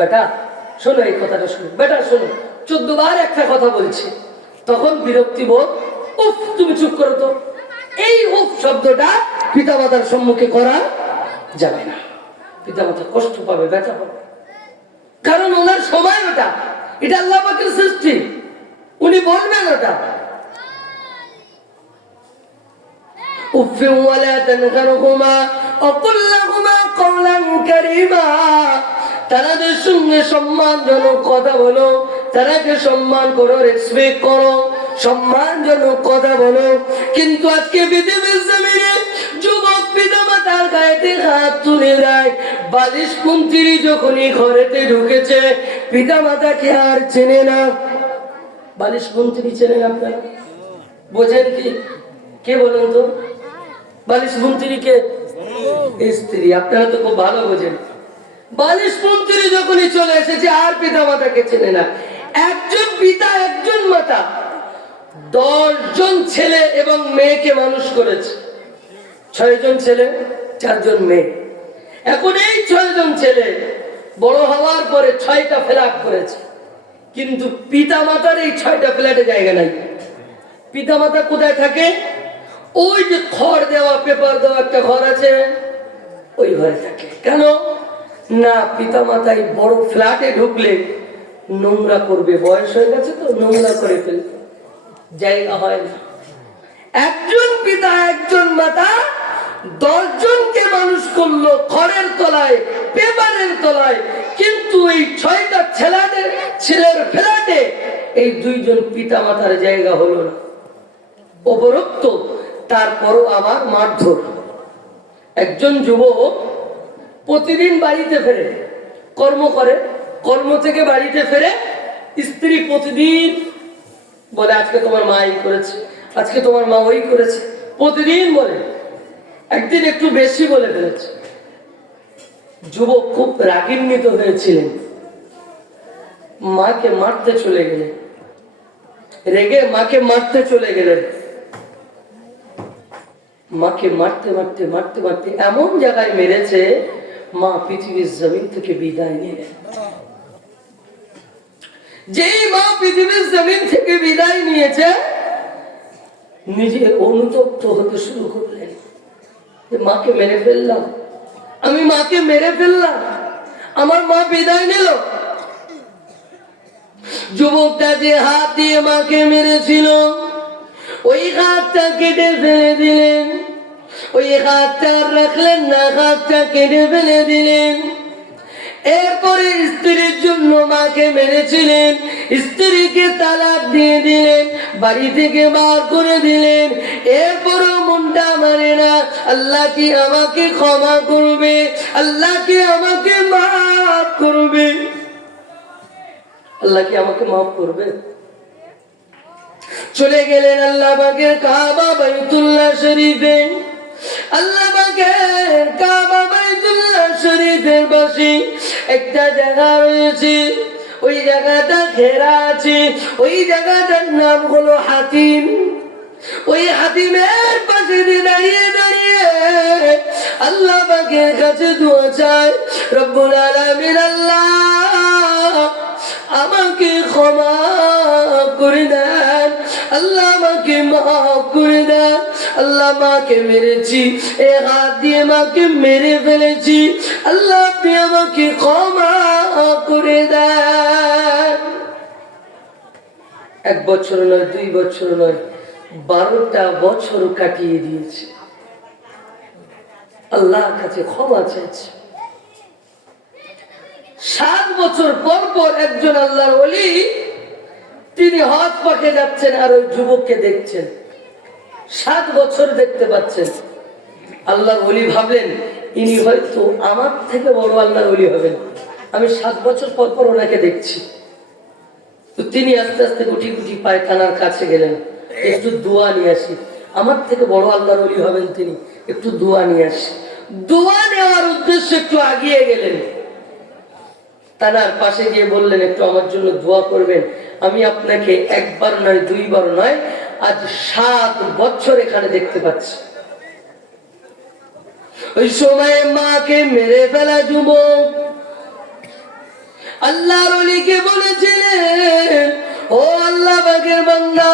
বেটা শোনো, এই কথাটা শোনো, বেটা শোনো, 14 বার একটা কথা বলছি, তখন বিরক্তি বোধ, উফ তুমি চুপ করো তো। এই উফ শব্দটা পিতামাতার সম্মুখে করা যাবে না। পিতামাতা কষ্ট পাবে, ব্যথা পাবে, কারণ ওনার সময় ওটা, এটা আল্লাহ পাকের সৃষ্টি, উনি বলবেন ওটা। উফ ওয়ালা তানহারহুমা ওয়া কুল লাহুমা কওলান কারীমা, তাদের সঙ্গে সম্মানজনক কথা বলো, তারাকে সম্মান করো, রেসপেক্ট করো, সম্মানজনক কথা বলো। কিন্তু আজকে পৃথিবীর জমিনে যুবক পিতামাতার গায়েতে হাত তুলে দেয়। বালিশ মন্ত্রী যখনই ঘরেতে ঢুকেছে, পিতামাতাকে আর চেনে না। বালিশ মন্ত্রী চেনেন আপনারা? বোঝেন কি? কে বলেন তো? বালিশ মন্ত্রীকে স্ত্রী, আপনারা তো খুব ভালো বোঝেন। বালিশ মন্ত্রী যখনই চলে এসেছে আর পিতা মাতাকে চেনে না। একজন পিতা, একজন মাতা 10 জন ছেলে এবং মেয়েকে মানুষ করেছে। 6 জন ছেলে, 4 জন মেয়ে। এখন এই 6 জন ছেলে বড় হওয়ার পরে 6টা ফ্ল্যাট করেছে, কিন্তু পিতা মাতার এই 6টা ফ্ল্যাটে জায়গা নাই। পিতা মাতা কোথায় থাকে? ওই যে খড় দেওয়া, পেপার দেওয়া একটা ঘর আছে, ওই ঘরে থাকে। কেন না? পিতা মাতাই বড় ফ্ল্যাটে ঢুকলে নোংরা করবে, বয়স হয়ে গেছে তো নোংরা করে ফেলবে, জায়গা হয় না। একজন পিতা, একজন মাতা 10 জনকে মানুষ করলো খড়ের তলায়, পেপারের তলায়, কিন্তু এই 6টা ছেলের ফ্ল্যাটে এই 2 জন পিতা মাতার জায়গা হলো না। উপরোক্ত তারপরও আবার মারধর। একজন যুবক প্রতিদিন বাড়িতে ফেরে, কর্ম করে, কর্ম থেকে বাড়িতে ফেরে, স্ত্রী প্রতিদিন বলে আজকে তোমার মা এই করেছে, আজকে তোমার মা ওই করেছে, প্রতিদিন বলে। একদিন একটু বেশি বলে ফেলেছে। যুবক খুব রাগান্বিত হয়েছিলেন, মাকে মারতে চলে গেলেন, রেগে মাকে মারতে চলে গেলেন। মাকে মারতে মারতে মারতে মারতে এমন জায়গায় মেরেছে, মা পৃথিবীর জমিন থেকে বিদায় নিলেন। যেই মা পৃথিবীর জমিন থেকে বিদায় নিয়েছে, নিজে অনুতপ্ত হতে শুরু করলেন, মাকে মেরে ফেললাম, আমি মাকে মেরে ফেললাম, আমার মা বিদায় নিল। যুবকটা যে হাত দিয়ে মাকে মেরেছিল, ওই হাতটা কেটে ফেলে দিলেন। ওই হাতটা রাখলেন না, হাতটা কেটে ফেলে দিলেন। এরপরে স্ত্রীর জন্য মাকে মেরেছিলেন, স্ত্রীকে তালাক দিয়ে দিলেন, বাড়ি থেকে বার করে দিলেন। এরপরও মনটা মানে না, আল্লাহ কি আমাকে ক্ষমা করবে, আল্লাহ কি আমাকে মাফ করবে, আল্লাহ কি আমাকে মাফ করবে। চলে গেলেন আল্লাহ পাকের কাবা বাইতুল্লাহ শরীফে। আল্লাহ পাকের কাবা বাইতুল্লাহ শরীফের পাশে একটা জায়গা রয়েছে, ওই জায়গাটা ঘেরা আছে, ওই জায়গাটার নাম হলো হাতিম। ওই হাতিমের পাশে দাঁড়িয়ে দাঁড়িয়ে আল্লাহ পাকের কাছে দোয়া চায়, রব্বুল আলামিন আল্লাহ আমাকে ক্ষমা করে দেন, আল্লাহ আমাকে মাফ করে দেন। আল্লাহ মাকে মেরেছি, এ হাত দিয়ে মাকে মেরে ফেলেছি, আল্লাহ আপনি আমাকে ক্ষমা করে দেন। 1 বছর নয়, 2 বছর নয়, 12টা বছর কাটিয়ে দিয়েছে, আল্লাহর কাছে ক্ষমা চাইছে। 7 বছর পর পর একজন আল্লাহর ওলি তিনি হজ পাকে যাচ্ছেন আর ওই যুবককে দেখছেন। 7 বছর দেখতে পাচ্ছেন। আল্লাহর ওলি ভাবলেন ইনি হয়তো আমার থেকে বড় আল্লাহর ওলি হবেন, আমি 7 বছর পর পর ওনাকে দেখছি। তো তিনি আস্তে আস্তে গুটি গুটি পায়খানার কাছে গেলেন, একটু দোয়া নিয়ে আসি, আমার থেকে বড় আল্লাহর ওলি হবেন তিনি, একটু দোয়া নিয়ে আসি। দোয়া নেওয়ার উদ্দেশ্যে একটু আগিয়ে গেলেন, তানার পাশে গিয়ে বললেন একটু আমার জন্য দোয়া করবেন, আমি আপনাকে 1 বার নয় 2 বার নয় আজ 7 বছর এখানে দেখতে পাচ্ছি। ওই সময়ে মাকে মেরে ফেলা যুবক আল্লাহর ওলিকে বলেছিলেন, ও আল্লাহ পাকের বান্দা